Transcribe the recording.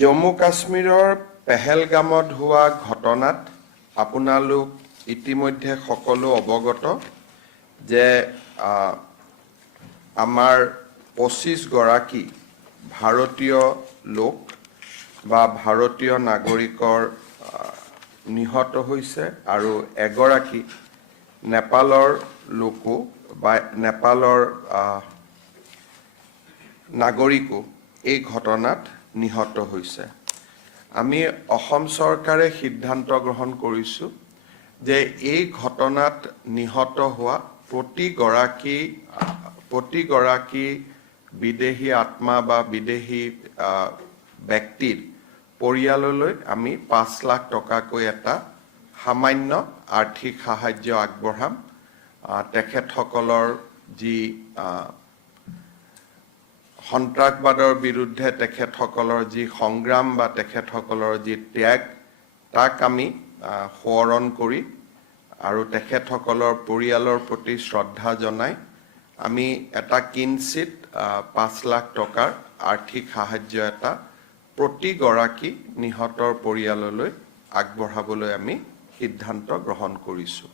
জম্মু কাশ্মীৰৰ পেহেলগামত হোৱা ঘটনাত আপোনালোক ইতিমধ্যে সকলো অৱগত যে আমাৰ 25 গৰাকী ভাৰতীয় লোক বা ভাৰতীয় নাগৰিকৰ নিহত হৈছে আৰু এগৰাকী নেপালৰ লোকো বা নেপালৰ নাগৰিকো এই ঘটনাত নিহত হৈছে। আমি অসম চৰকাৰে সিদ্ধান্ত গ্ৰহণ কৰিছোঁ যে এই ঘটনাত নিহত হোৱা প্ৰতিগৰাকী বিদেশী আত্মা বা বিদেশী ব্যক্তিৰ পৰিয়াললৈ আমি 5 লাখ টকাকৈ এটা সামান্য আৰ্থিক সাহায্য আগবঢ়াম। তেখেতসকলৰ যি সন্ত্ৰাসবাদৰ বিৰুদ্ধে তেখেতসকলৰ যি সংগ্ৰাম বা তেখেতসকলৰ যি ত্যাগ তাক আমি সোঁৱৰণ কৰি আৰু তেখেতসকলৰ পৰিয়ালৰ প্ৰতি শ্ৰদ্ধা জনাই আমি এটা কিঞ্চিত 5 লাখ টকাৰ আৰ্থিক সাহায্য এটা প্ৰতিগৰাকী নিহতৰ পৰিয়াললৈ আগবঢ়াবলৈ আমি সিদ্ধান্ত গ্ৰহণ কৰিছোঁ।